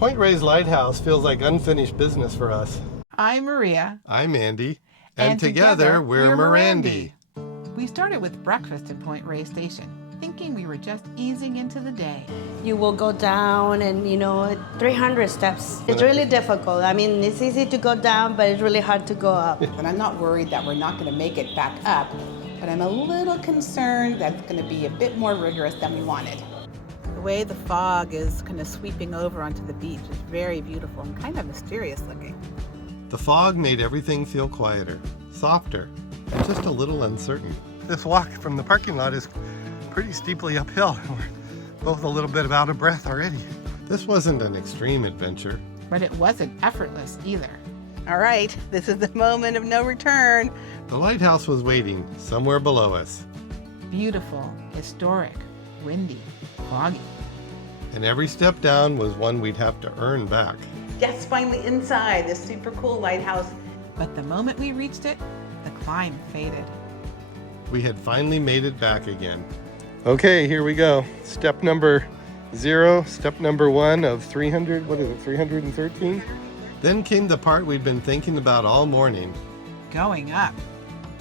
Point Reyes Lighthouse feels like unfinished business for us. I'm Maria. I'm Andy. And together we're Mariandy. We started with breakfast at Point Reyes Station, thinking we were just easing into the day. You will go down and, 300 steps. It's really difficult. I mean, it's easy to go down, but it's really hard to go up. And I'm not worried that we're not going to make it back up, but I'm a little concerned that it's going to be a bit more rigorous than we wanted. The way the fog is kind of sweeping over onto the beach is very beautiful and kind of mysterious looking. The fog made everything feel quieter, softer, and just a little uncertain. This walk from the parking lot is pretty steeply uphill. We're both a little bit out of breath already. This wasn't an extreme adventure. But it wasn't effortless either. All right, this is the moment of no return. The lighthouse was waiting somewhere below us. Beautiful, historic, windy, foggy. And every step down was one we'd have to earn back. Yes, finally inside this super cool lighthouse. But the moment we reached it, the climb faded. We had finally made it back again. Okay, here we go. Step number 0, step number 1 of 313? Then came the part we'd been thinking about all morning. Going up.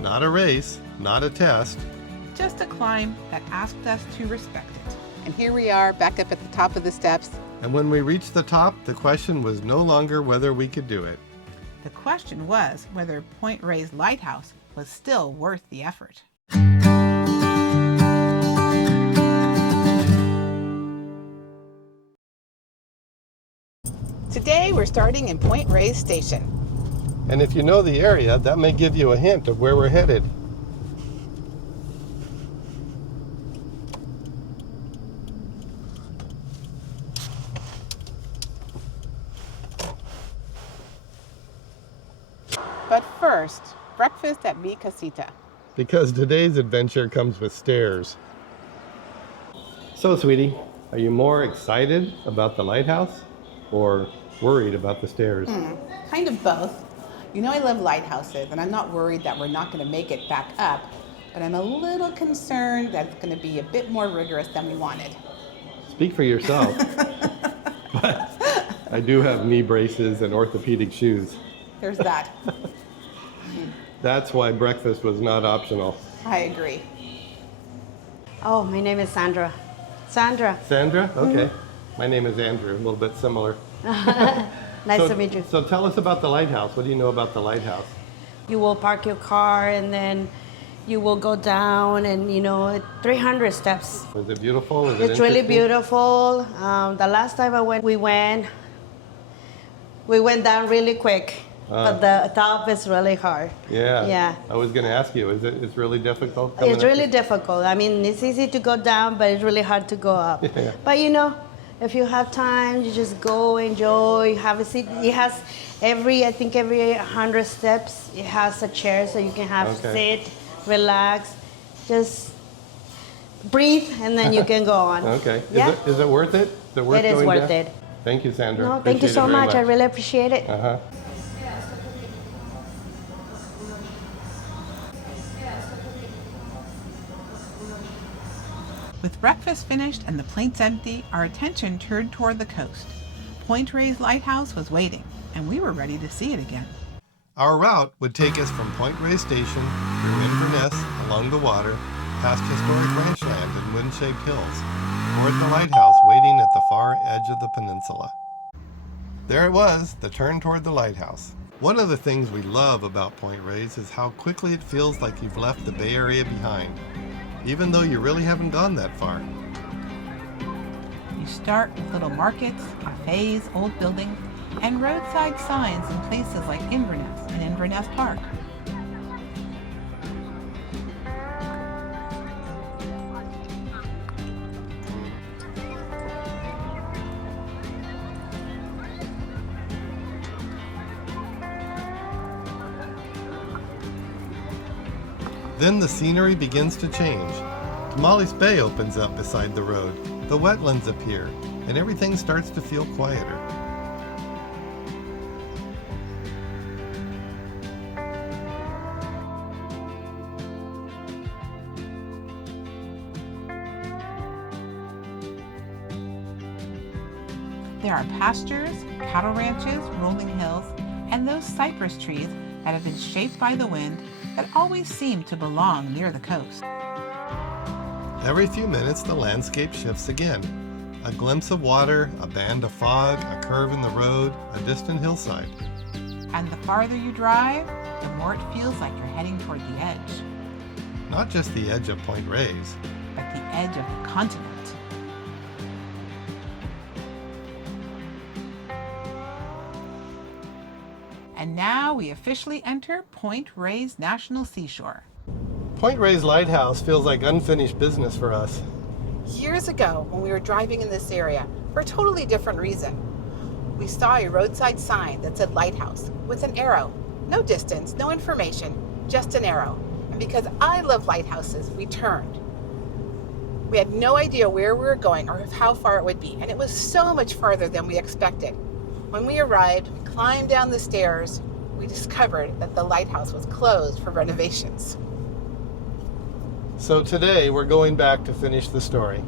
Not a race, not a test. Just a climb that asked us to respect it. And here we are, back up at the top of the steps. And when we reached the top, the question was no longer whether we could do it. The question was whether Point Reyes Lighthouse was still worth the effort. Today we're starting in Point Reyes Station. And if you know the area, that may give you a hint of where we're headed. But first, breakfast at Casita. Because today's adventure comes with stairs. So, sweetie, are you more excited about the lighthouse or worried about the stairs? Kind of both. You know I love lighthouses, and I'm not worried that we're not going to make it back up, but I'm a little concerned that it's going to be a bit more rigorous than we wanted. Speak for yourself. But I do have knee braces and orthopedic shoes. There's that. That's why breakfast was not optional. I agree. Oh, my name is Sandra. Sandra. Sandra? Okay. My name is Andrew, a little bit similar. Nice to meet you. So tell us about the lighthouse. What do you know about the lighthouse? You will park your car and then you will go down and, 300 steps. Was it beautiful? It's really beautiful. The last time we went down really quick. But the top is really hard. Yeah. Yeah. I was going to ask you, it's really difficult? It's really difficult. I mean, it's easy to go down, but it's really hard to go up. Yeah. But if you have time, you just go, enjoy, have a seat. It has every 100 steps, it has a chair so you can sit, relax, just breathe, and then you can go on. Okay. Yeah? Is it worth it? It is worth it. Thank you, Sandra. No, thank you so much. I really appreciate it. Uh-huh. With breakfast finished and the plates empty, our attention turned toward the coast. Point Reyes Lighthouse was waiting, and we were ready to see it again. Our route would take us from Point Reyes Station through Inverness, along the water, past historic ranchland and wind-shaped hills, toward the lighthouse waiting at the far edge of the peninsula. There it was, the turn toward the lighthouse. One of the things we love about Point Reyes is how quickly it feels like you've left the Bay Area behind, even though you really haven't gone that far. You start with little markets, cafes, old buildings, and roadside signs in places like Inverness and Inverness Park. Then the scenery begins to change. Tamales Bay opens up beside the road, the wetlands appear, and everything starts to feel quieter. There are pastures, cattle ranches, rolling hills, and those cypress trees that have been shaped by the wind that always seem to belong near the coast. Every few minutes, the landscape shifts again. A glimpse of water, a band of fog, a curve in the road, a distant hillside. And the farther you drive, the more it feels like you're heading toward the edge. Not just the edge of Point Reyes, but the edge of the continent. And now we officially enter Point Reyes National Seashore. Point Reyes Lighthouse feels like unfinished business for us. Years ago, when we were driving in this area for a totally different reason, we saw a roadside sign that said Lighthouse with an arrow. No distance, no information, just an arrow. And because I love lighthouses, we turned. We had no idea where we were going or how far it would be, and it was so much farther than we expected. When we arrived, we climbed down the stairs, we discovered that the lighthouse was closed for renovations. So today we're going back to finish the story.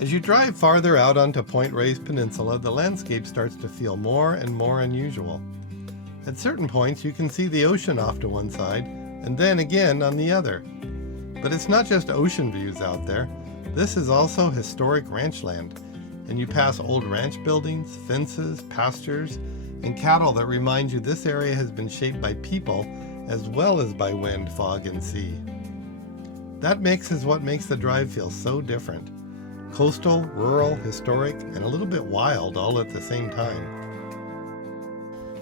As you drive farther out onto Point Reyes Peninsula, the landscape starts to feel more and more unusual. At certain points you can see the ocean off to one side, and then again on the other. But it's not just ocean views out there. This is also historic ranch land, and you pass old ranch buildings, fences, pastures, and cattle that remind you this area has been shaped by people as well as by wind, fog, and sea. That mix is what makes the drive feel so different. Coastal, rural, historic, and a little bit wild all at the same time.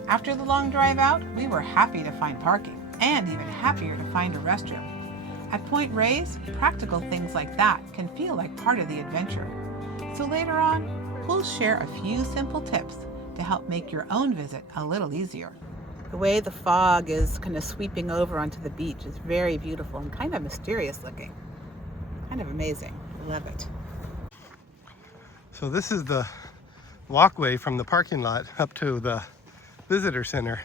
After the long drive out, we were happy to find parking, and even happier to find a restroom. At Point Reyes, practical things like that can feel like part of the adventure. So later on, we'll share a few simple tips to help make your own visit a little easier. The way the fog is kind of sweeping over onto the beach is very beautiful and kind of mysterious looking. Kind of amazing. I love it. So this is the walkway from the parking lot up to the visitor center.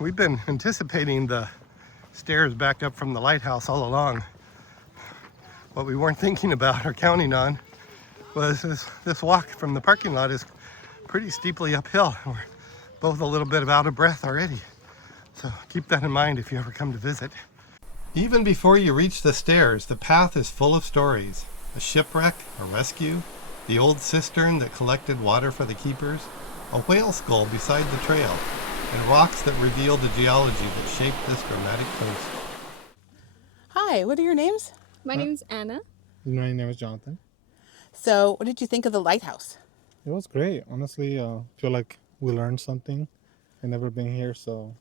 We've been anticipating the stairs back up from the lighthouse all along. What we weren't thinking about or counting on was this walk from the parking lot is pretty steeply uphill. We're both a little bit out of breath already. So keep that in mind if you ever come to visit. Even before you reach the stairs, the path is full of stories. A shipwreck, a rescue, the old cistern that collected water for the keepers, a whale skull beside the trail, and rocks that reveal the geology that shaped this dramatic coast. Hi, what are your names? My name's Anna. My name is Jonathan. So, what did you think of the lighthouse? It was great. Honestly, feel like we learned something. I've never been here, so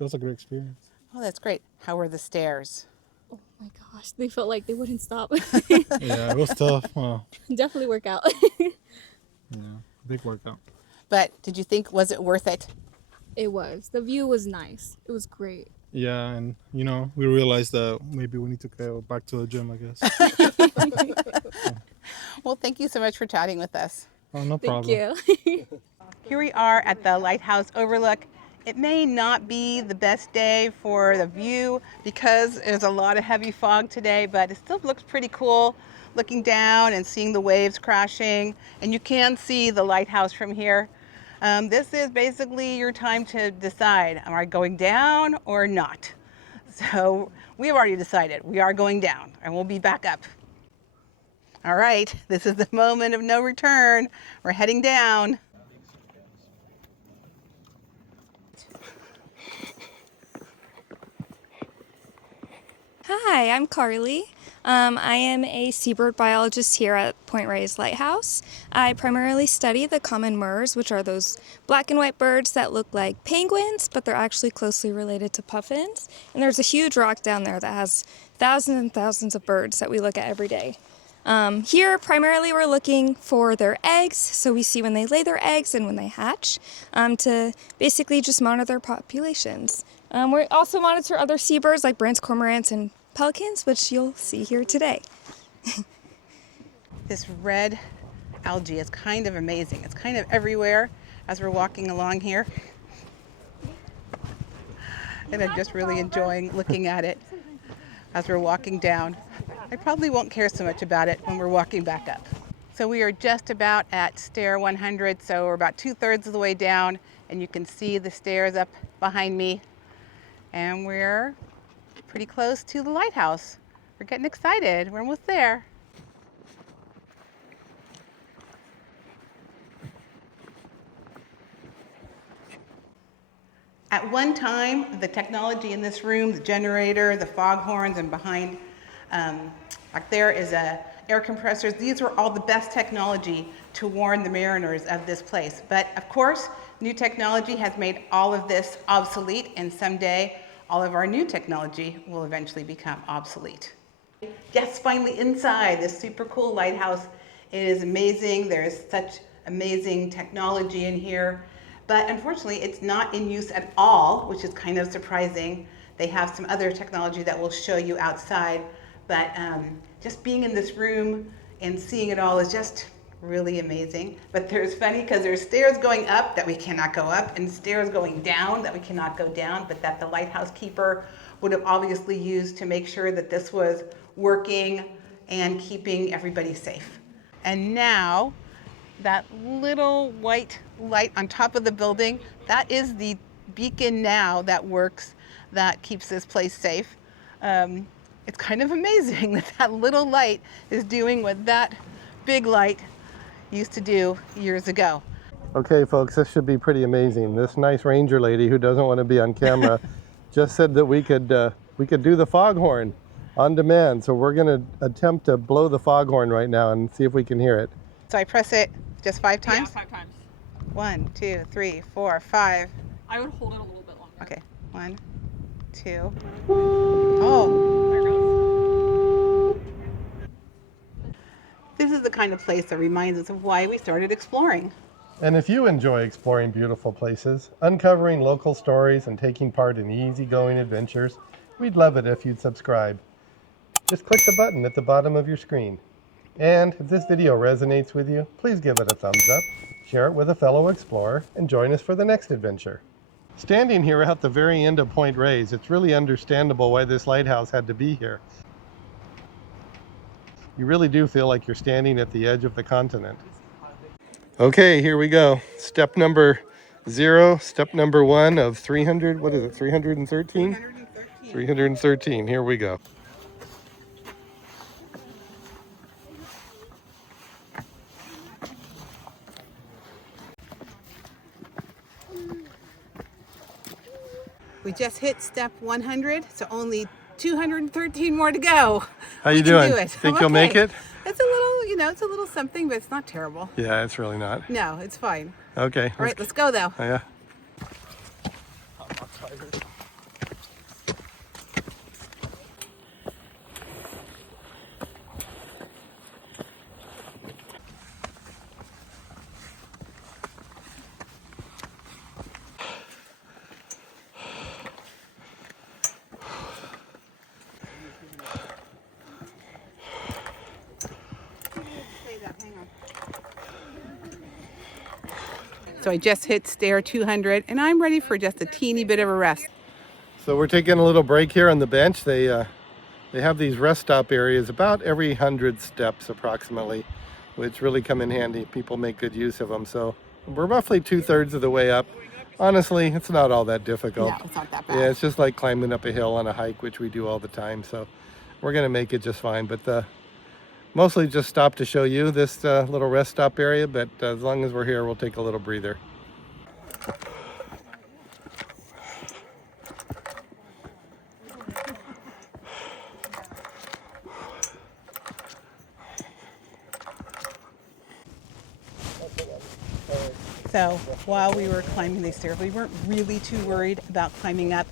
it was a great experience. Oh, that's great. How were the stairs? Oh my gosh, they felt like they wouldn't stop. Yeah, it was tough. Definitely work out. Yeah, big workout. But did you think, was it worth it? It was. The view was nice. It was great. Yeah, and we realized that maybe we need to go back to the gym, I guess. Well, thank you so much for chatting with us. Oh, no Thank problem. you. Here we are at the Lighthouse Overlook. It may not be the best day for the view because there's a lot of heavy fog today, but it still looks pretty cool looking down and seeing the waves crashing. And you can see the lighthouse from here. This is basically your time to decide, am I going down or not? So we've already decided we are going down and we'll be back up. All right, this is the moment of no return. We're heading down. Hi, I'm Carly. I am a seabird biologist here at Point Reyes Lighthouse. I primarily study the common murres, which are those black and white birds that look like penguins, but they're actually closely related to puffins. And there's a huge rock down there that has thousands and thousands of birds that we look at every day. Here, primarily, we're looking for their eggs, so we see when they lay their eggs and when they hatch, to basically just monitor their populations. We also monitor other seabirds like Brandt's cormorants and pelicans, which you'll see here today. This red algae is kind of amazing. It's kind of everywhere as we're walking along here. And I'm just really enjoying looking at it as we're walking down. I probably won't care so much about it when we're walking back up. So we are just about at stair 100, so we're about 2/3 of the way down, and you can see the stairs up behind me. And we're pretty close to the lighthouse. We're getting excited. We're almost there. At one time, the technology in this room, the generator, the foghorns, and behind back there is air compressors. These were all the best technology to warn the mariners of this place. But of course, new technology has made all of this obsolete, and someday all of our new technology will eventually become obsolete. Yes, finally inside this super cool lighthouse. It is amazing. There's such amazing technology in here. But unfortunately, it's not in use at all, which is kind of surprising. They have some other technology that we'll show you outside. But just being in this room and seeing it all is just really amazing. But there's funny because there's stairs going up that we cannot go up and stairs going down that we cannot go down, but that the lighthouse keeper would have obviously used to make sure that this was working and keeping everybody safe. And now, that little white light on top of the building, that is the beacon now that works, that keeps this place safe. It's kind of amazing that that little light is doing what that big light used to do years ago. Okay, folks, this should be pretty amazing. This nice ranger lady who doesn't want to be on camera just said that we could do the foghorn on demand. So we're going to attempt to blow the foghorn right now and see if we can hear it. So I press it just 5 times? Yeah, 5 times. 1, 2, 3, 4, 5. I would hold it a little bit longer. Okay, 1, 2. Oh. There it goes. This is the kind of place that reminds us of why we started exploring. And if you enjoy exploring beautiful places, uncovering local stories, and taking part in easygoing adventures, we'd love it if you'd subscribe. Just click the button at the bottom of your screen. And if this video resonates with you, please give it a thumbs up, share it with a fellow explorer, and join us for the next adventure. Standing here at the very end of Point Reyes, it's really understandable why this lighthouse had to be here. You really do feel like you're standing at the edge of the continent. Okay, here we go. Step number 0, step number 1 of 300, what is it, 313? 313, here we go. We just hit step 100, so only 213 more to go. How you doing? Think you'll make it? It's a little, it's a little something, but it's not terrible. Yeah, it's really not. No, it's fine. Okay. All right, let's go though. Oh, yeah. So I just hit stair 200, and I'm ready for just a teeny bit of a rest. So we're taking a little break here on the bench. They have these rest stop areas about every 100 steps approximately, which really come in handy. People make good use of them. So we're roughly 2/3 of the way up. Honestly, it's not all that difficult. No, it's not that bad. Yeah, it's just like climbing up a hill on a hike, which we do all the time. So we're gonna make it just fine. But mostly just stop to show you this little rest stop area. But as long as we're here, we'll take a little breather. So while we were climbing these stairs, we weren't really too worried about climbing up.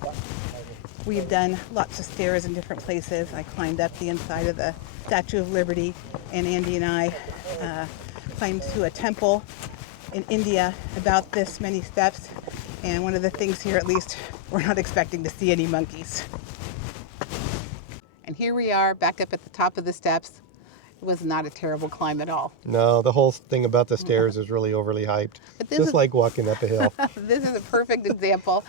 We've done lots of stairs in different places. I climbed up the inside of the Statue of Liberty, and Andy and I climbed to a temple in India about this many steps. And one of the things here, at least, we're not expecting to see any monkeys. And here we are back up at the top of the steps. It was not a terrible climb at all. No, the whole thing about the stairs is really overly hyped. Just like walking up a hill. This is a perfect example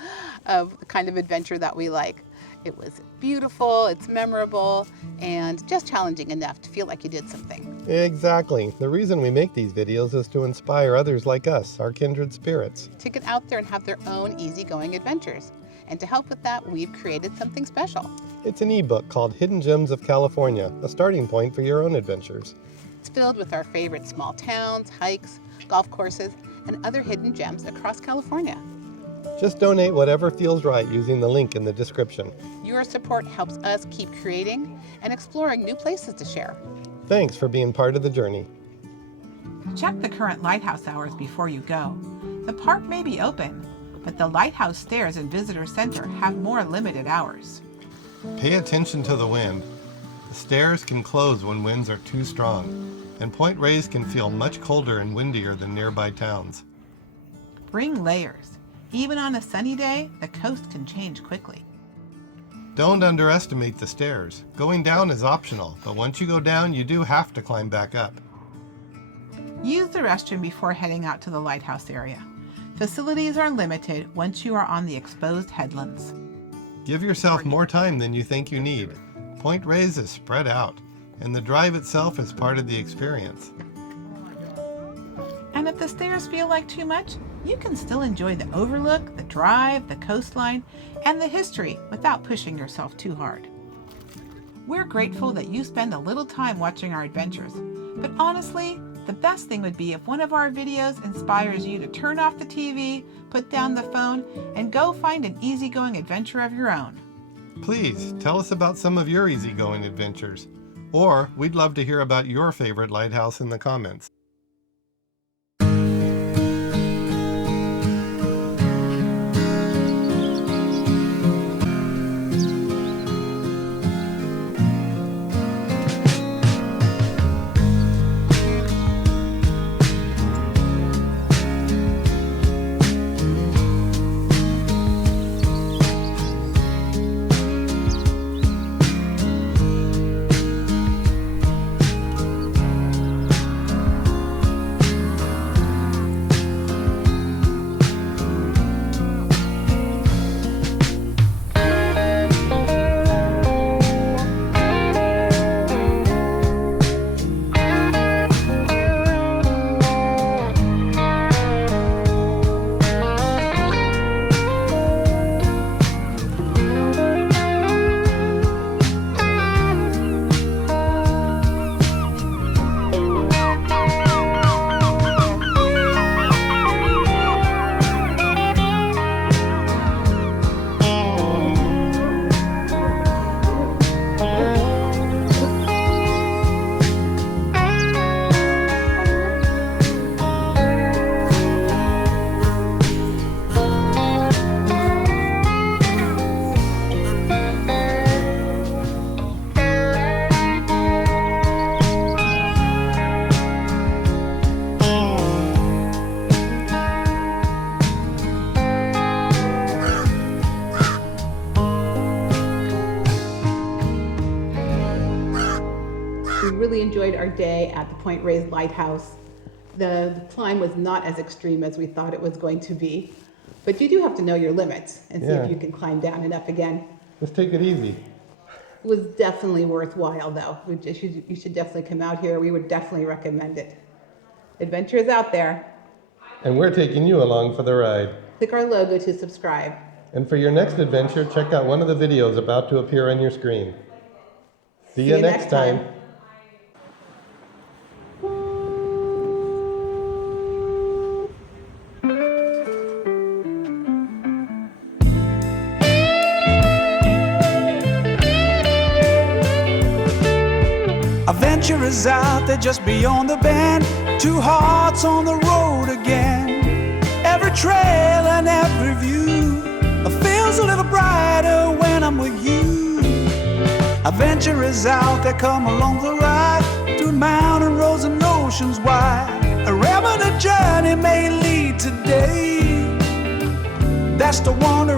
of the kind of adventure that we like. It was beautiful, it's memorable, and just challenging enough to feel like you did something. Exactly. The reason we make these videos is to inspire others like us, our kindred spirits. To get out there and have their own easygoing adventures. And to help with that, we've created something special. It's an ebook called Hidden Gems of California, a starting point for your own adventures. It's filled with our favorite small towns, hikes, golf courses, and other hidden gems across California. Just donate whatever feels right using the link in the description. Your support helps us keep creating and exploring new places to share. Thanks for being part of the journey. Check the current lighthouse hours before you go. The park may be open, but the lighthouse stairs and visitor center have more limited hours. Pay attention to the wind. The stairs can close when winds are too strong, and Point Reyes can feel much colder and windier than nearby towns. Bring layers. Even on a sunny day, the coast can change quickly. Don't underestimate the stairs. Going down is optional, but once you go down, you do have to climb back up. Use the restroom before heading out to the lighthouse area. Facilities are limited once you are on the exposed headlands. Give yourself more time than you think you need. Point Reyes is spread out, and the drive itself is part of the experience. And if the stairs feel like too much, you can still enjoy the overlook, the drive, the coastline, and the history without pushing yourself too hard. We're grateful that you spend a little time watching our adventures, but honestly, the best thing would be if one of our videos inspires you to turn off the TV, put down the phone, and go find an easygoing adventure of your own. Please tell us about some of your easygoing adventures, or we'd love to hear about your favorite lighthouse in the comments. Really enjoyed our day at the Point Reyes Lighthouse. The climb was not as extreme as we thought it was going to be, but you do have to know your limits and see if you can climb down and up again. Let's take it easy. It was definitely worthwhile though. You should definitely come out here. We would definitely recommend it. Adventure is out there. And we're taking you along for the ride. Click our logo to subscribe. And for your next adventure, check out one of the videos about to appear on your screen. See you next time. Adventure is out there just beyond the bend. Two hearts on the road again. Every trail and every view feels a little brighter when I'm with you. Adventure is out there, come along the ride. Through mountain roads and oceans wide. Wherever the journey may lead today, that's the wonder